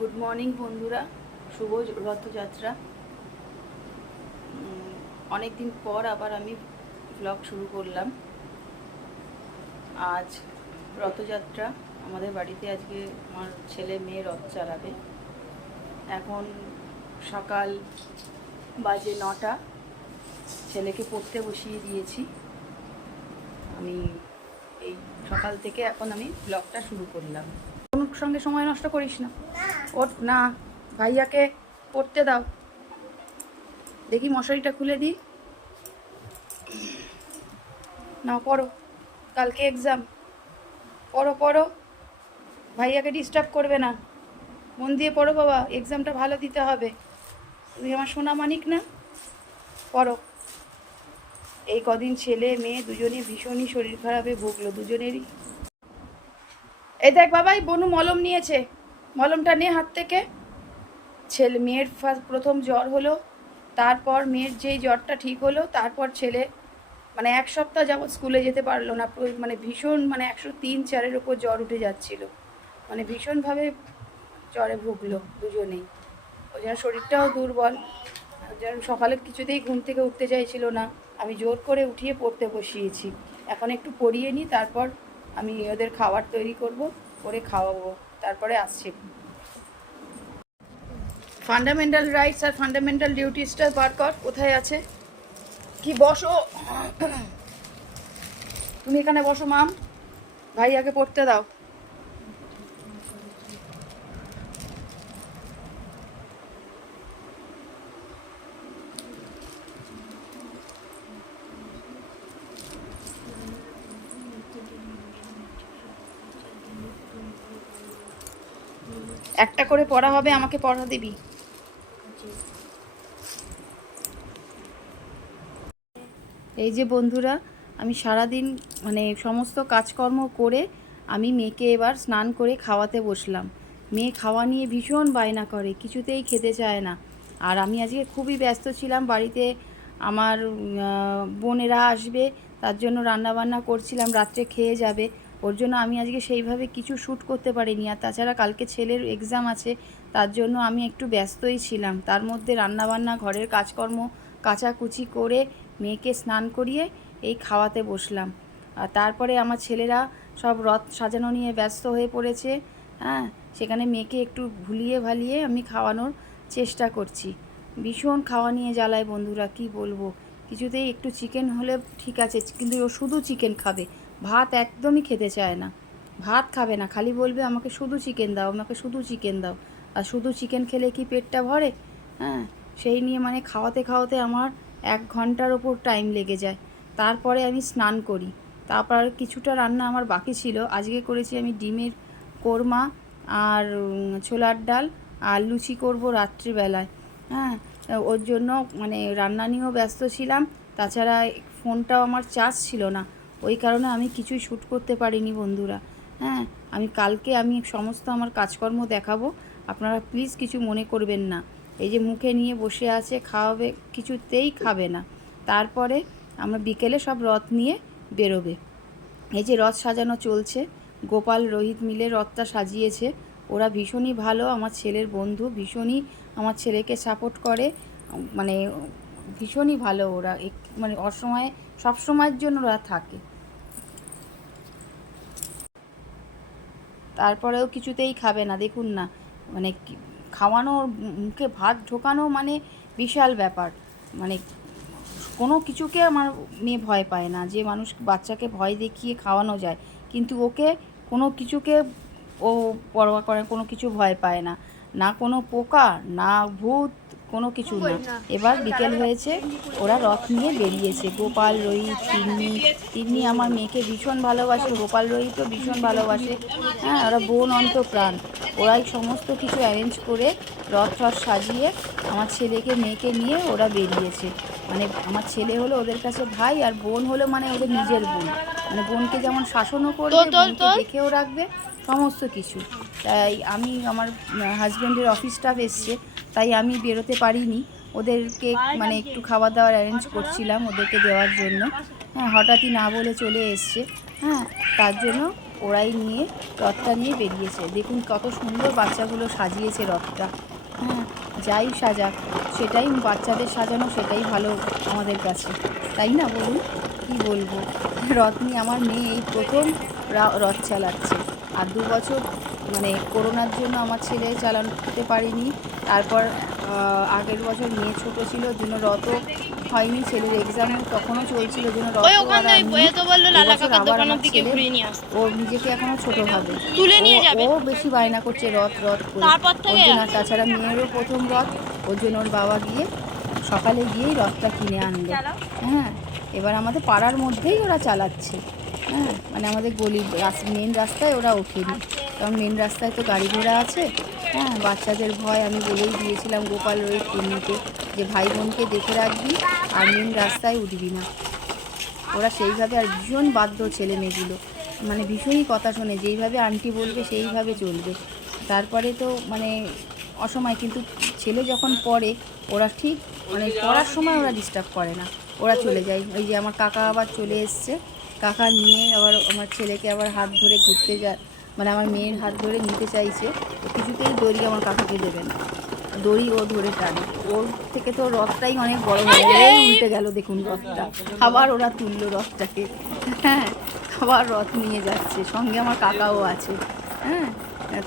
Good morning বন্ধুরা, শুভ রথযাত্রা। অনেক দিন পর আবার আমি ব্লগ শুরু করলাম। আজ রথযাত্রা, আমাদের বাড়িতে আজকে আমার ছেলে মেয়ে রথ চালাবে। এখন সকাল বাজে 9টা, ছেলেকে পড়তে বসিয়ে দিয়েছি। আমি এই সকাল থেকে এখন আমি ব্লগটা শুরু করলাম। কোনো সঙ্গে সময় নষ্ট করিস না, ওঠ না, ভাইয়াকে পড়তে দাও। দেখি মশারিটা খুলে দিই, না পড়ো, কালকে এক্সাম, পড়ো পড়ো, ভাইয়াকে ডিস্টার্ব করবে না, মন দিয়ে পড়ো বাবা, এক্সামটা ভালো দিতে হবে। তুমি আমার সোনা মানিক না, পড়ো। এই কদিন ছেলে মেয়ে দুজনে ভীষণই শরীর খারাপে ভুগলো, দুজনেরই। এই দেখ বাবা, এই বনু মলম নিয়েছে, মলমটা নে হাত থেকে। ছেলে মেয়ের প্রথম জ্বর হলো, তারপর মেয়ের যেই জ্বরটা ঠিক হলো, তারপর ছেলে মানে এক সপ্তাহ যাবৎ স্কুলে যেতে পারলো না। মানে ভীষণ, মানে 103-4-এর ওপর জ্বর উঠে যাচ্ছিল, মানে ভীষণভাবে জ্বরে ভুগলো দুজনেই। ওই জন্য শরীরটাও দুর্বল, যেন সকালে কিছুতেই ঘুম থেকে উঠতে চাইছিল না। আমি জোর করে উঠিয়ে পড়তে বসিয়েছি। এখন একটু পড়িয়ে নিই, তারপর আমি ওদের খাবার তৈরি করব, করে খাওয়াবো, তারপরে আসছি। ফান্ডামেন্টাল রাইটস আর ফান্ডামেন্টাল ডিউটিসটা বার কর, কোথায় আছে? কি বসো, তুমি এখানে বসো মাম, ভাইয়াকে পড়তে দাও। একটা করে পড়া হবে, আমাকে পড়া দিবি। এই যে বন্ধুরা, আমি সারাদিন মানে সমস্ত কাজকর্ম করে আমি মেয়েকে এবার স্নান করে খাওয়াতে বসলাম। মেয়ে খাওয়া নিয়ে ভীষণ বায়না করে, কিছুতেই খেতে চায় না। আর আমি আজকে খুবই ব্যস্ত ছিলাম, বাড়িতে আমার বোনেরা আসবে, তার জন্য রান্নাবান্না করছিলাম, রাত্রে খেয়ে যাবে। ওর জন্য আমি আজকে সেইভাবে কিছু শ্যুট করতে পারিনি। আর তাছাড়া কালকে ছেলের এক্সাম আছে, তার জন্য আমি একটু ব্যস্তই ছিলাম। তার মধ্যে রান্নাবান্না, ঘরের কাজকর্ম, কাচাকুচি করে মেয়েকে স্নান করিয়ে এই খাওয়াতে বসলাম। আর তারপরে আমার ছেলেরা সব রথ সাজানো নিয়ে ব্যস্ত হয়ে পড়েছে। হ্যাঁ, সেখানে মেয়েকে একটু ভুলিয়ে ভালিয়ে আমি খাওয়ানোর চেষ্টা করছি। ভীষণ খাওয়া নিয়ে জ্বালায় বন্ধুরা, কি বলবো। কিছুতেই একটু চিকেন হলে ঠিক আছে, কিন্তু ও শুধু চিকেন খাবে, ভাত একদমই খেতে চায় না। ভাত খাবে না, খালি বলবে আমাকে শুধু চিকেন দাও, আমাকে শুধু চিকেন দাও। আর শুধু চিকেন খেলে কি পেটটা ভরে? হ্যাঁ, সেই নিয়ে মানে খাওয়াতে খাওয়াতে আমার 1 ঘন্টার ওপর টাইম লেগে যায়। তারপরে আমি স্নান করি। তারপর কিছুটা রান্না আমার বাকি ছিল, আজকে করেছি আমি ডিমের কোরমা আর ছোলার ডাল আর লুচি করব রাত্রিবেলায়। হ্যাঁ, ওর জন্য মানে রান্না নিয়েও ব্যস্ত ছিলাম। তাছাড়া ফোনটাও আমার চার্জ ছিল না, ওই কারণে আমি কিছুই শ্যুট করতে পারিনি বন্ধুরা। হ্যাঁ, আমি সমস্ত আমার কাজকর্ম দেখাবো, আপনারা প্লিজ কিছু মনে করবেন না। এই যে মুখে নিয়ে বসে আছে, খাওয়াবে, কিছুতেই খাবে না। তারপরে আমরা বিকেলে সব রথ নিয়ে বেরোবে। এই যে রথ সাজানো চলছে, গোপাল রোহিত মিলে রথটা সাজিয়েছে। ওরা ভীষণই ভালো, আমার ছেলের বন্ধু, ভীষণই আমার ছেলেকে সাপোর্ট করে, মানে ভীষণই ভালো ওরা। মানে অসময়ে সব সময়ের জন্য ওরা থাকে। তারপরেও কিছুতেই খাবে না, দেখুন না, মানে খাওয়ানো, মুখে ভাত ঢোকানো মানে বিশাল ব্যাপার। মানে কোনো কিছুকে আমার মেয়ে ভয় পায় না, যে মানুষ বাচ্চাকে ভয় দেখিয়ে খাওয়ানো যায়, কিন্তু ওকে কোনো কিছুকে ও পরোয়া করে, কোনো কিছু ভয় পায় না, না কোনো পোকা, না ভূত, কোনো কিছু না। এবার বিকেল হয়েছে, ওরা রথ নিয়ে বেরিয়েছে। গোপাল রোহিত তিন্নি, তিন্নি আমার মেয়েকে ভীষণ ভালোবাসে, গোপাল রোহিতও ভীষণ ভালোবাসে। হ্যাঁ, ওরা বোন অন্তপ্রাণ। ওরাই সমস্ত কিছু অ্যারেঞ্জ করে রথ টথ সাজিয়ে আমার ছেলেকে মেয়েকে নিয়ে ওরা বেরিয়েছে। মানে আমার ছেলে হলো ওদের কাছে ভাই, আর বোন হলো মানে ওদের নিজের বোন। মানে বোনকে যেমন শাসনও করবে, বোনকে দেখেও রাখবে, সমস্ত কিছু। তাই আমি, আমার হাজব্যান্ডের অফিস স্টাফ এসছে, তাই আমি বেরোতে পারিনি। ওদেরকে মানে একটু খাওয়া দাওয়ার অ্যারেঞ্জ করছিলাম ওদেরকে দেওয়ার জন্য। হ্যাঁ, হঠাৎই না বলে চলে এসছে। হ্যাঁ, তার জন্য ওরাই নিয়ে রথটা নিয়ে বেরিয়েছে। দেখুন কত সুন্দর বাচ্চাগুলো সাজিয়েছে রথটা। হ্যাঁ, যাই সাজাক সেটাই বাচ্চাদের সাজানো, সেটাই ভালো আমাদের কাছে, তাই না বলুন? কি বলবো, রথ নিয়ে আমার মেয়ে এই প্রথম রথ চালাচ্ছে। আর 2 বছর মানে করোনার জন্য আমার ছেলে চালাতে পারেনি। তারপর আগের বছর মেয়ে ছোট ছিল, ওই জন্য রথও হয়নি। ছেলের এক্সাম তখনও চলছিল, ওই জন্য রথও আর আননি। এবছর আবার আমার ছেলে, ও নিজেকে এখনও ছোটো ভাবে, ও বেশি বায়না করছে রথ রথ করে, ওর জন্য। আর তাছাড়া মেয়েরও প্রথম রথ, ওর জন্য ওর বাবা গিয়ে সকালে গিয়েই রথটা কিনে আনলো। হ্যাঁ, এবার আমাদের পাড়ার মধ্যেই ওরা চালাচ্ছে। হ্যাঁ, মানে আমাদের গলি মেন রাস্তায় ওরা ওঠেনি, কারণ মেন রাস্তায় তো গাড়ি ঘোড়া আছে। হ্যাঁ, বাচ্চাদের ভয়, আমি বলেই দিয়েছিলাম গোপাল রোহিত টিমনিকে যে ভাই বোনকে দেখে রাখবি আর মেন রাস্তায় উঠবি না। ওরা সেইভাবে, আর ভীষণ বাধ্য ছেলে মেয়েগুলো, মানে ভীষণই কথা শোনে, যেইভাবে আন্টি বলবে সেইভাবে চলবে। তারপরে তো মানে অসময়, কিন্তু ছেলে যখন পড়ে ওরা ঠিক মানে পড়ার সময় ওরা ডিস্টার্ব করে না, ওরা চলে যায়। ওই যে আমার কাকা আবার চলে এসছে, কাকা নিয়ে আবার আমার ছেলেকে আবার হাত ধরে ঘুরতে মানে আমার মেয়ের হাত ধরে নিতে চাইছে, কিছুতেই দড়ি আমার কাকাকে দেবে না, দড়ি ও ধরে টানে। ওর থেকে তো রথটাই অনেক বড় হয়ে গেল, উল্টে গেল দেখুন রথটা, আবার ওরা তুললো রথটাকে। হ্যাঁ, আবার রথ নিয়ে যাচ্ছে, সঙ্গে আমার কাকাও আছে। হ্যাঁ,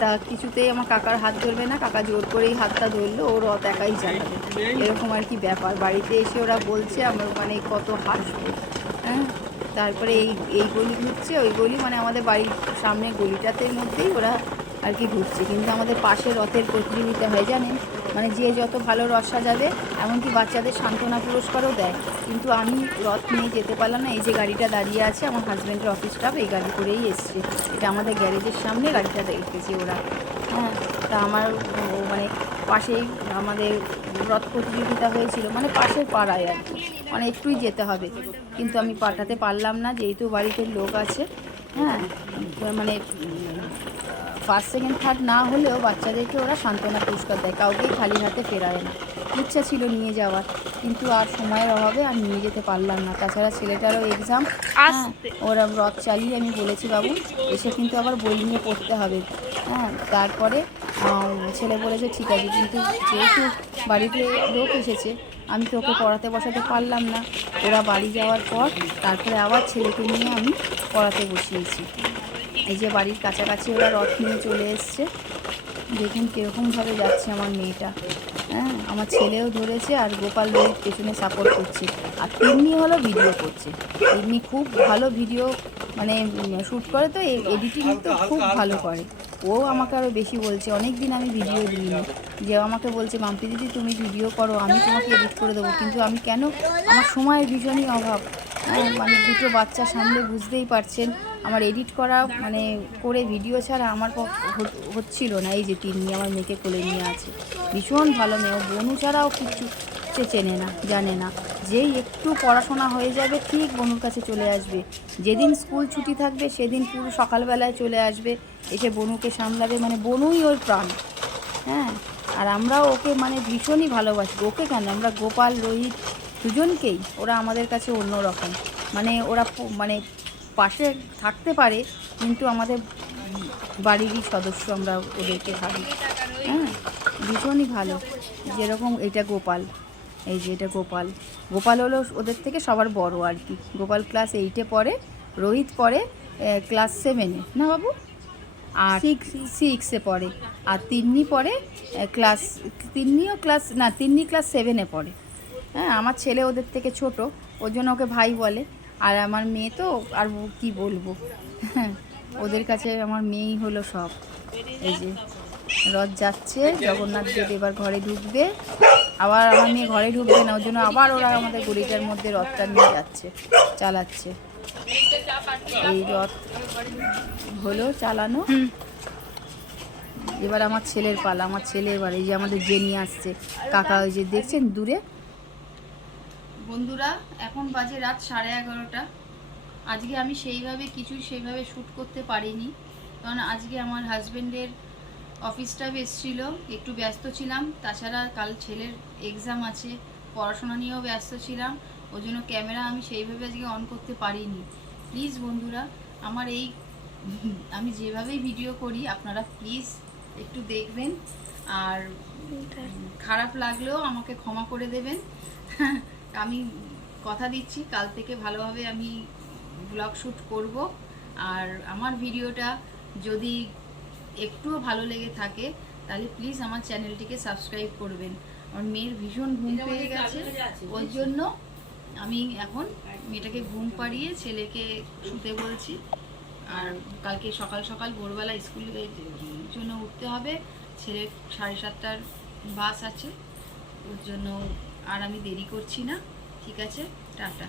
তা কিছুতেই আমার কাকার হাত ধরবে না, কাকা জোর করেই হাতটা ধরলো, ও রথ একাই চালাবে, এরকম আর কি ব্যাপার। বাড়িতে এসে ওরা বলছে আমার মানে কত হাসবো। হ্যাঁ, তারপরে এই এই গলি ঘুরছে, ওই গলি মানে আমাদের বাড়ির সামনে গলিটাতে মধ্যেই ওরা আর কি ঘুরছে। কিন্তু আমাদের পাশে রথের প্রতিযোগিতা হয় জানেন, মানে যে যত ভালো রথ সাজাবে, এমনকি বাচ্চাদের সান্ত্বনা পুরস্কারও দেয়। কিন্তু আমি রথ নিয়ে যেতে পারলাম না। এই যে গাড়িটা দাঁড়িয়ে আছে, আমার হাজব্যান্ডের অফিস স্টাফ এই গাড়ি করেই এসছে, এটা আমাদের গ্যারেজের সামনে গাড়িটা রেখেছে ওরা। হ্যাঁ, তা আমার মানে পাশেই আমাদের রথ প্রতিযোগিতা হয়েছিল, মানে পাশের পাড়ায় আর কি, মানে একটুই যেতে হবে, কিন্তু আমি পাঠাতে পারলাম না যেহেতু বাড়িতে লোক আছে। হ্যাঁ, মানে ফার্স্ট সেকেন্ড থার্ড না হলেও বাচ্চাদেরকে ওরা সান্ত্বনা পুরস্কার দেয়, কাউকেই খালি হাতে ফেরায় না। ইচ্ছা ছিল নিয়ে যাওয়ার, কিন্তু আর সময়ের অভাবে আর নিয়ে যেতে পারলাম না। তাছাড়া ছেলেটারও এক্সাম। হ্যাঁ, ওরা রথ চালিয়ে আমি বলেছি বাবু এসে কিন্তু আবার বই নিয়ে পড়তে হবে। হ্যাঁ, তারপরে ছেলে বলেছে ঠিক আছে, কিন্তু যেহেতু বাড়িতে লোক এসেছে আমি তো ওকে পড়াতে বসাতে পারলাম না। ওরা বাড়ি যাওয়ার পর তারপরে আবার ছেলেকে নিয়ে আমি পড়াতে বসিয়েছি। এই যে বাড়ির কাছাকাছি ওরা রথ নিয়ে চলে এসছে, দেখুন কীরকমভাবে যাচ্ছে আমার মেয়েটা। হ্যাঁ, আমার ছেলেও ধরেছে আর গোপাল রোহিত পেছনে সাপোর্ট করছে। আর তিন্নি হলো ভিডিও করছে, তিন্নি খুব ভালো ভিডিও মানে শ্যুট করে, তো এডিটিং তো খুব ভালো করে। ও আমাকে আরও বেশি বলছে, অনেক দিন আমি ভিডিও দিইনি, যে আমাকে বলছে মাম্পি দিদি তুমি ভিডিও করো, আমি তোমাকে এডিট করে দেবো, কিন্তু আমি কেন, আমার সময়ের ভীষণই অভাব। মানে দুটো বাচ্চা সামলে বুঝতেই পারছেন, আমার এডিট করা মানে করে ভিডিও ছাড়া আমার হচ্ছিল না। এই যে তিন্নি আমার মেয়েকে কোলে নিয়ে আছে, ভীষণ ভালো মেয়ে, ও বনু ছাড়াও কিছু চেনে না, জানে না। যেই একটু পড়াশোনা হয়ে যাবে ঠিক বনুর কাছে চলে আসবে, যেদিন স্কুল ছুটি থাকবে সেদিন পুরো সকালবেলায় চলে আসবে, এসে বনুকে সামলাবে, মানে বনুই ওর প্রাণ। হ্যাঁ, আর আমরাও ওকে মানে ভীষণই ভালোবাসি। ওকে কেন, আমরা গোপাল রোহিত দুজনকেই, ওরা আমাদের কাছে অন্যরকম, মানে ওরা মানে পাশে থাকতে পারে কিন্তু আমাদের বাড়িরই সদস্য, আমরা ওদেরকে ভাবি। হ্যাঁ, ভীষণই ভালো। যেরকম এটা গোপাল, এই যে এটা গোপাল, গোপাল হলো ওদের থেকে সবার বড় আর কি। গোপাল ক্লাস 8-এ পড়ে, রোহিত পড়ে ক্লাস 7-এ, না বাবু, আর 6-এ পড়ে, আর তিন্নি পড়ে তিন্নিও ক্লাস না, তিন্নি ক্লাস 7-এ পড়ে। হ্যাঁ, আমার ছেলে ওদের থেকে ছোট, ওর জন্য ওকে ভাই বলে। আর আমার মেয়ে তো আর কি বলবো, হ্যাঁ, ওদের কাছে আমার মেয়েই হলো সব। এই যে রথ যাচ্ছে, জগন্নাথ দেব এবার ঘরে ঢুকবে, আবার আমার মেয়ে ঘরে ঢুকবে না, ওর জন্য আবার ওরা আমাদের গলিটার মধ্যে রথটা নিয়ে যাচ্ছে, চালাচ্ছে। এই রথ হলো চালানো, এবার আমার ছেলের পালা, আমার ছেলে এবার এই যে আমাদের জেনি আসছে, কাকা ওই যে দেখছেন দূরে। বন্ধুরা এখন বাজে রাত 11:30। আজকে আমি সেইভাবে শ্যুট করতে পারিনি, কারণ আজকে আমার হাজব্যান্ডের অফিসটা এসেছিলো, একটু ব্যস্ত ছিলাম। তাছাড়া কাল ছেলের এক্সাম আছে, পড়াশোনা নিয়েও ব্যস্ত ছিলাম, ওই জন্য ক্যামেরা আমি সেইভাবে আজকে অন করতে পারিনি। প্লিজ বন্ধুরা আমার এই আমি যেভাবেই ভিডিও করি আপনারা প্লিজ একটু দেখবেন, আর খারাপ লাগলেও আমাকে ক্ষমা করে দেবেন। আমি কথা দিচ্ছি কাল থেকে ভালোভাবে আমি ব্লগ শ্যুট করব। আর আমার ভিডিওটা যদি একটুও ভালো লেগে থাকে তাহলে প্লিজ আমার চ্যানেলটিকে সাবস্ক্রাইব করবেন। আমার মেয়ের ভীষণ ঘুম পেয়ে গেছে, ওই জন্য আমি এখন মেয়েটাকে ঘুম পাড়িয়ে ছেলেকে শুতে বলছি। আর কালকে সকাল সকাল ভোরবেলা স্কুলের জন্য উঠতে হবে, ছেলের 7:30টার বাস আছে, ওর জন্য আর আমি দেরি করছি না। ঠিক আছে, টাটা।